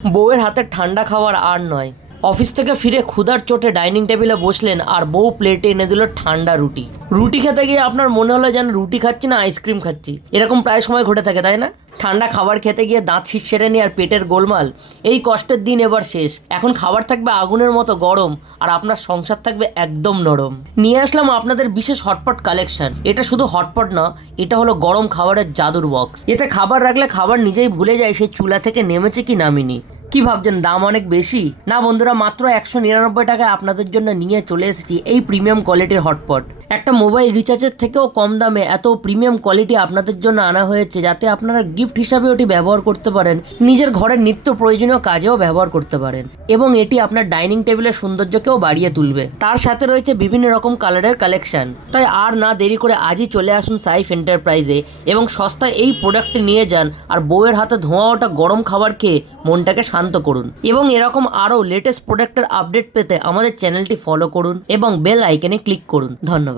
বউয়ের হাতে ঠান্ডা খাবার আর নয়। অফিস থেকে ফিরে ক্ষুধার চোটে ডাইনিং টেবিলে বসলেন আর বউ প্লেটে এনে দিল ঠান্ডা রুটি। রুটি খেতে গিয়ে আপনার মনে হলো যেন রুটি খাচ্ছি না আইসক্রিম খাচ্ছি। এরকম প্রায় সময় ঘটে থাকে, তাই না? ঠান্ডা খাবার খেতে গিয়ে দাঁত ছিটছেড়ে আর পেটের গোলমাল। এই কষ্টের দিন এবার শেষ। এখন খাবার থাকবে আগুনের মতো গরম আর আপনার সংসার থাকবে একদম নরম। নিয়ে আসলাম আপনাদের বিশেষ হটপট কালেকশন। এটা শুধু হটপট না, এটা হলো গরম খাবারের জাদুর বক্স। এতে খাবার রাখলে খাবার নিজেই ভুলে যায় সে চুলা থেকে নেমেছে কি নামিনি। কি ভাবছেন দাম অনেক বেশি? না বন্ধুরা, মাত্র 199 টাকায় আপনাদের জন্য নিয়ে চলে এসেছি এই প্রিমিয়াম কোয়ালিটির হটপট। একটা মোবাইল রিচার্জের থেকেও কম দামে এত প্রিমিয়াম কোয়ালিটি আপনাদের জন্য আনা হয়েছে যাতে আপনারা গিফট হিসাবে ওটি ব্যবহার করতে পারেন, নিজের ঘরের নিত্য প্রয়োজনীয় কাজেও ব্যবহার করতে পারেন এবং এটি আপনার ডাইনিং টেবিলের সৌন্দর্যকেও বাড়িয়ে তুলবে। তার সাথে রয়েছে বিভিন্ন রকম কালারের কালেকশন। তাই আর না দেরি করে আজই চলে আসুন সাইফ এন্টারপ্রাইজে এবং সস্তায় এই প্রোডাক্টটি নিয়ে যান আর বউয়ের হাতে ধোঁয়া ওঠা গরম খাবার খেয়ে মনটাকে শান্ত করুন। এবং এরকম আরও লেটেস্ট প্রোডাক্টের আপডেট পেতে আমাদের চ্যানেলটি ফলো করুন এবং বেল আইকনে ক্লিক করুন। ধন্যবাদ।